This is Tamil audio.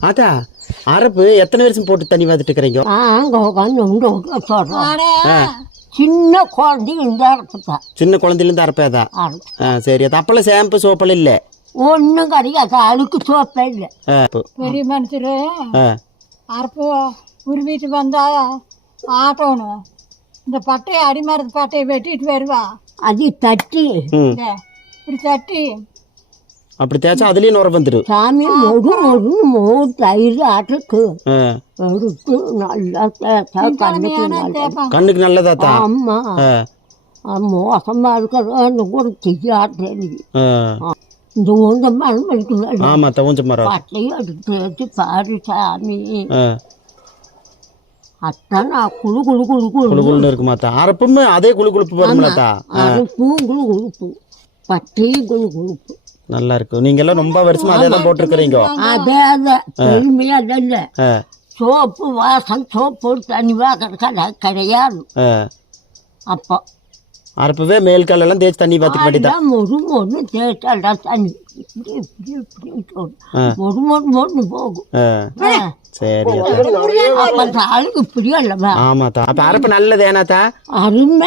ஆத்தா அரப்பு எத்தனை வருஷம் போட்டு தண்ணி பார்த்துட்டு இருக்கிறீங்க சின்ன குழந்தைங்க இந்த இடத்துல தான் சின்ன குழந்தையிலேருந்து அரப்பேதா சரி. அது அப்பெல்லாம் ஷாம்பு சோப்பெல்லாம் இல்லை? ஒன்றும் கிடையாது. அழுக்கு சோப்பே இல்லை. பெரிய மனுஷரு ஆ. அறுப்பு உருவிட்டு வந்தா ஆட்டணும் இந்த பட்டையை அடிமரத்து பட்டையை வெட்டிட்டு வருவா. அது தட்டி. இப்படி தட்டி. அப்படி தேய்ச்சா அதுலேயும் நுர வந்துடும் சாமி மொடு மொடு மோடு தயிர் ஆட்டுக்கு எடுத்து நல்லா தேய்ச்சா கண்ணுக்கு நல்லா கண்ணுக்கு நல்லதாத்தா? ஆமா. ஆ. மோசமா இருக்கிறது கூட செய்யாட்டேன் இந்த உந்த மண்மணிக்கு ஆமாத்தா ஊஞ்ச மரம். பட்டையை எடுத்து எடுத்து பாரு சாமி. அத்தான் குழு குழு குழு குழு. குளு குளுன்னு இருக்குமாத்தா? அரப்புமே அதே குளு குளுப்பு வருமாத்தா அறுப்பும் குழு குழுப்பு. பட்டையும் குழு குழுப்பு. நல்லா இருக்கும் நீங்க எல்லாம் ரொம்ப வருஷமா அதே தான் போட்டிருக்கிறீங்க. அதே பெருமையா இல்லை. சோப்பு வாசம் சோப்பு தண்ணி வாக்கிற கிடையாது. அப்போ. அரப்பவே மேல் காலெல்லாம் தேய்ச்சி தண்ணி பார்த்துக்க வேண்டியதான் மொறு மொறு தேய்ச்சாடா தண்ணி போகும். சரி அப்ப ஆமாத்தா. அப்ப அரப்பு நல்லது ஏனாத்தா? அருமை.